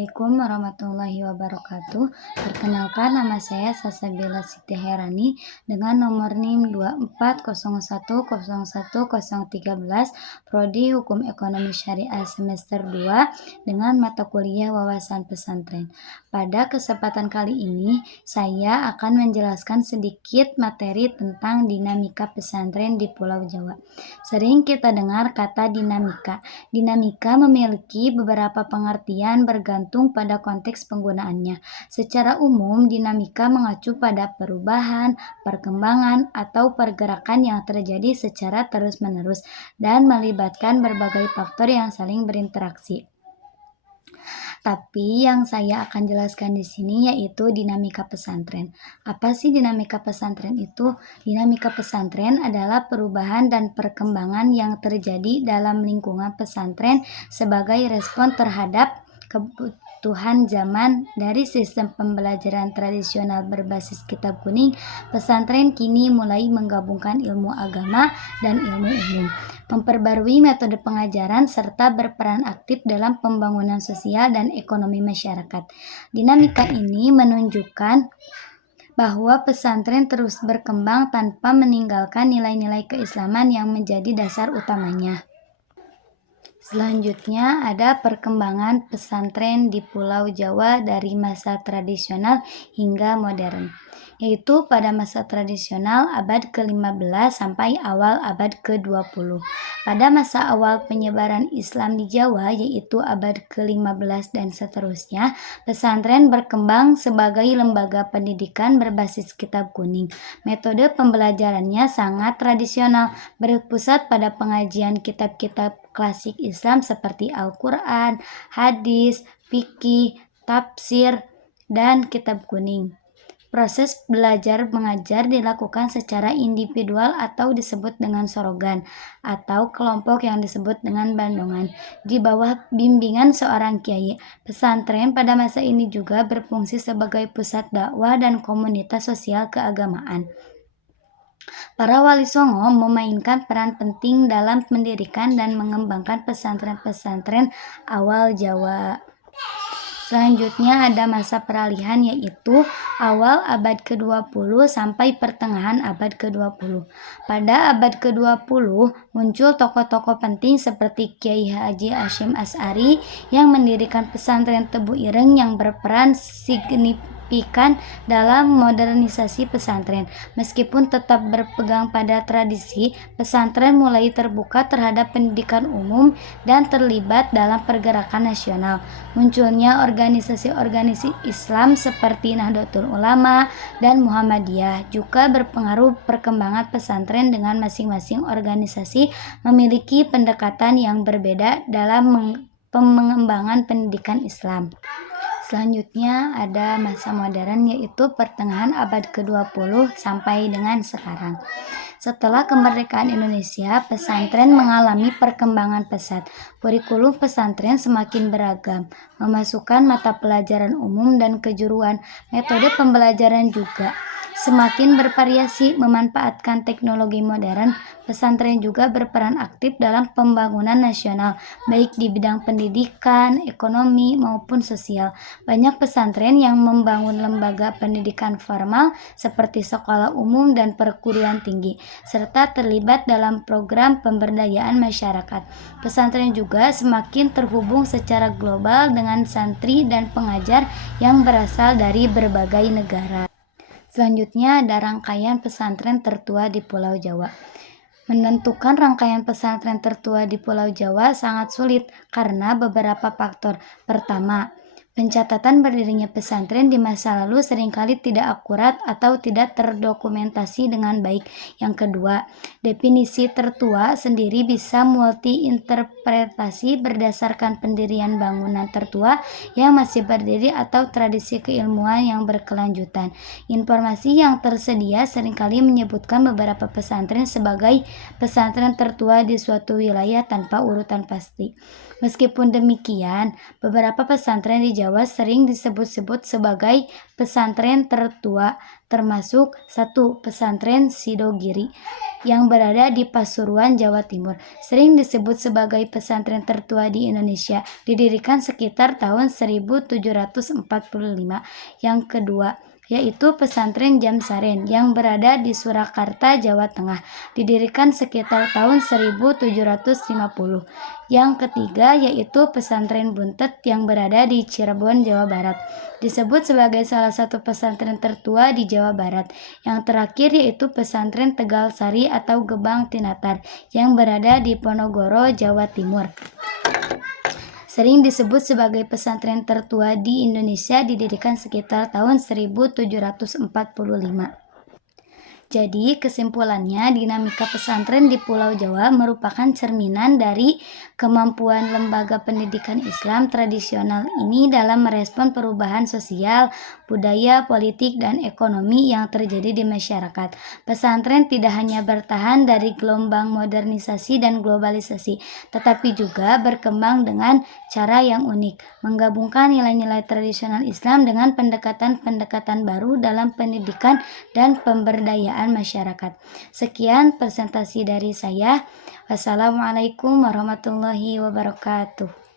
Assalamualaikum warahmatullahi wabarakatuh. Perkenalkan, nama saya Salsabila Siti Herani dengan nomor NIM 2401010113, Prodi Hukum Ekonomi Syariah semester 2 dengan mata kuliah Wawasan Pesantren. Pada kesempatan kali ini, saya akan menjelaskan sedikit materi tentang dinamika pesantren di Pulau Jawa. Sering kita dengar kata dinamika. Dinamika memiliki beberapa pengertian bergantung pada konteks penggunaannya. Secara umum, dinamika mengacu pada perubahan, perkembangan, atau pergerakan yang terjadi secara terus-menerus dan melibatkan berbagai faktor yang saling berinteraksi. Tapi yang saya akan jelaskan di sini yaitu dinamika pesantren. Apa sih dinamika pesantren itu? Dinamika pesantren adalah perubahan dan perkembangan yang terjadi dalam lingkungan pesantren sebagai respon terhadap kebutuhan zaman. Dari sistem pembelajaran tradisional berbasis kitab kuning, pesantren kini mulai menggabungkan ilmu agama dan ilmu umum, memperbarui metode pengajaran, serta berperan aktif dalam pembangunan sosial dan ekonomi masyarakat. Dinamika ini menunjukkan bahwa pesantren terus berkembang tanpa meninggalkan nilai-nilai keislaman yang menjadi dasar utamanya. Selanjutnya ada perkembangan pesantren di Pulau Jawa dari masa tradisional hingga modern, yaitu pada masa tradisional abad ke-15 sampai awal abad ke-20. Pada masa awal penyebaran Islam di Jawa, yaitu abad ke-15 dan seterusnya, pesantren berkembang sebagai lembaga pendidikan berbasis kitab kuning. Metode pembelajarannya sangat tradisional, berpusat pada pengajian kitab-kitab klasik Islam seperti Al-Quran, hadis, fikih, tafsir, dan kitab kuning. Proses belajar mengajar dilakukan secara individual atau disebut dengan sorogan, atau kelompok yang disebut dengan bandongan, di bawah bimbingan seorang kiai. Pesantren pada masa ini juga berfungsi sebagai pusat dakwah dan komunitas sosial keagamaan. Para wali songo memainkan peran penting dalam mendirikan dan mengembangkan pesantren-pesantren awal Jawa. Selanjutnya ada masa peralihan, yaitu awal abad ke-20 sampai pertengahan abad ke-20. Pada abad ke-20 muncul tokoh-tokoh penting seperti Kiai Haji Hasyim Asy'ari yang mendirikan pesantren Tebu Ireng yang berperan signifikan dalam modernisasi pesantren. Meskipun tetap berpegang pada tradisi, pesantren mulai terbuka terhadap pendidikan umum dan terlibat dalam pergerakan nasional. Munculnya organisasi-organisasi Islam seperti Nahdlatul Ulama dan Muhammadiyah juga berpengaruh perkembangan pesantren, dengan masing-masing organisasi memiliki pendekatan yang berbeda dalam pengembangan pendidikan Islam. Selanjutnya ada masa modern, yaitu pertengahan abad ke-20 sampai dengan sekarang. Setelah kemerdekaan Indonesia, pesantren mengalami perkembangan pesat. Kurikulum pesantren semakin beragam, memasukkan mata pelajaran umum dan kejuruan. Metode pembelajaran juga semakin bervariasi, memanfaatkan teknologi modern. Pesantren juga berperan aktif dalam pembangunan nasional, baik di bidang pendidikan, ekonomi, maupun sosial. Banyak pesantren yang membangun lembaga pendidikan formal seperti sekolah umum dan perguruan tinggi, serta terlibat dalam program pemberdayaan masyarakat. Pesantren juga semakin terhubung secara global dengan santri dan pengajar yang berasal dari berbagai negara. Selanjutnya ada rangkaian pesantren tertua di Pulau Jawa. Menentukan rangkaian pesantren tertua di Pulau Jawa sangat sulit karena beberapa faktor. Pertama, pencatatan berdirinya pesantren di masa lalu seringkali tidak akurat atau tidak terdokumentasi dengan baik. Yang kedua, definisi tertua sendiri bisa multi-interpretasi berdasarkan pendirian bangunan tertua yang masih berdiri atau tradisi keilmuan yang berkelanjutan. Informasi yang tersedia seringkali menyebutkan beberapa pesantren sebagai pesantren tertua di suatu wilayah tanpa urutan pasti. Meskipun demikian, beberapa pesantren di Jawa sering disebut-sebut sebagai pesantren tertua, termasuk satu pesantren Sidogiri yang berada di Pasuruan, Jawa Timur. Sering disebut sebagai pesantren tertua di Indonesia, didirikan sekitar tahun 1745. Yang kedua, yaitu pesantren Jamsaren yang berada di Surakarta, Jawa Tengah, didirikan sekitar tahun 1750. Yang ketiga yaitu pesantren Buntet yang berada di Cirebon, Jawa Barat, disebut sebagai salah satu pesantren tertua di Jawa Barat. Yang terakhir yaitu pesantren Tegal Sari atau Gebang Tinatar yang berada di Ponorogo, Jawa Timur. Sering disebut sebagai pesantren tertua di Indonesia, didirikan sekitar tahun 1745. Jadi, kesimpulannya, dinamika pesantren di Pulau Jawa merupakan cerminan dari kemampuan lembaga pendidikan Islam tradisional ini dalam merespon perubahan sosial, budaya, politik, dan ekonomi yang terjadi di masyarakat. Pesantren tidak hanya bertahan dari gelombang modernisasi dan globalisasi, tetapi juga berkembang dengan cara yang unik, menggabungkan nilai-nilai tradisional Islam dengan pendekatan-pendekatan baru dalam pendidikan dan pemberdayaan masyarakat. Sekian presentasi dari saya. Wassalamualaikum warahmatullahi wabarakatuh.